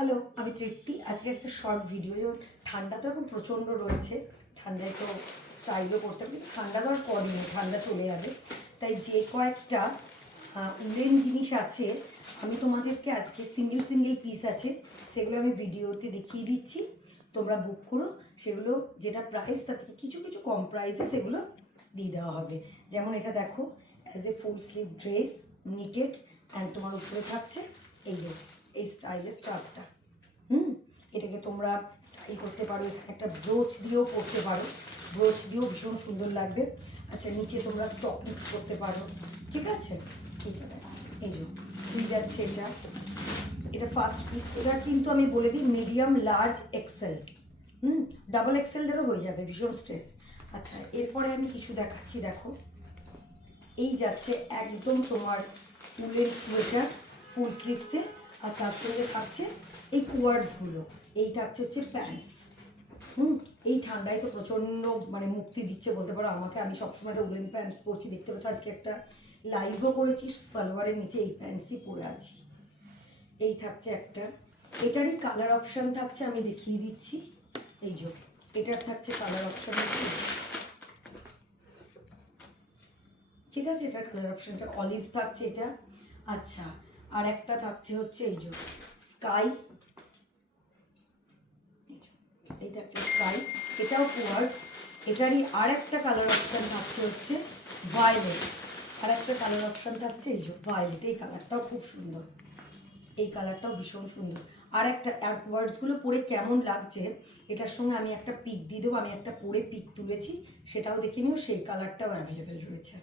Hello, আমি তৃপ্তি। আজকে একটা শর্ট ভিডিও। ঠান্ডা তো এখন প্রচণ্ড রয়েছে, ঠান্ডায় তো স্টাইলও করতে পারি। ঠান্ডা তো আর কদিন, ঠান্ডা চলে যাবে। তাই যে কয়েকটা উলেন জিনিস আছে আমি তোমাদেরকে আজকে সিঙ্গেল পিস আছে সেগুলো আমি ভিডিওতে দেখিয়ে দিচ্ছি। তোমরা বুক করো, সেগুলো যেটা প্রাইস তার থেকে কিছু কিছু কম প্রাইসে সেগুলো দিয়ে দেওয়া হবে। যেমন এটা দেখো, as a full sleeve dress, knitted, and তোমার উপরে থাকছে এই স্টাইলের স্টাফটা। এটাকে তোমরা স্টাইল করতে পারো, একটা ব্রোচ দিয়েও পরতে পারো, ব্রোচ দিয়েও ভীষণ সুন্দর লাগবে। আচ্ছা, নিচে তোমরা স্টকিংস করতে পারো, ঠিক আছে। ঠিক আছে, এই যে হয়ে যাচ্ছে এটা। এটা ফার্স্ট পিস। এটা কিন্তু আমি বলে দিই মিডিয়াম, লার্জ, এক্সেল, ডাবল এক্সেলদেরও হয়ে যাবে, ভীষণ স্ট্রেস। আচ্ছা, এরপরে আমি কিছু দেখাচ্ছি। দেখো, এই যাচ্ছে একদম তোমার উলের সোয়েটার, ফুল স্লিভসে, আর তার সঙ্গে থাকছে এই কোয়ার্ডসগুলো। এই থাকছে হচ্ছে প্যান্টস। এই ঠান্ডায় তো প্রচণ্ড মানে মুক্তি দিচ্ছে বলতে পারো আমাকে। আমি সবসময় একটা উলেন প্যান্টস পরছি, দেখতে পাচ্ছি আজকে একটা লাইভও করেছি, সালোয়ারের নিচে এই প্যান্টসই পরে আছি। এই থাকছে একটা, এটারই কালার অপশান থাকছে, আমি দেখিয়ে দিচ্ছি। এই যে এটার থাকছে কালার অপশান, ঠিক আছে। এটার কালার অপশানটা অলিভ থাকছে এটা। আচ্ছা, আর একটা থাকছে হচ্ছে এই যে স্কাই, এই থাকছে স্কাই, এটাও কোয়ার্স। এটারই আর একটা কালার অপশান থাকছে হচ্ছে ভায়োলেট, আর একটা কালার অপশান থাকছে এই যে ভায়োলেট। এই কালারটাও খুব সুন্দর, এই কালারটাও ভীষণ সুন্দর। আর একটা কোয়ার্ডসগুলো পরে কেমন লাগছে এটার সঙ্গে আমি একটা পিক দিয়ে দেবো। আমি একটা পরে পিক তুলেছি, সেটাও দেখে নিও, সেই কালারটাও অ্যাভেলেবেল রয়েছে।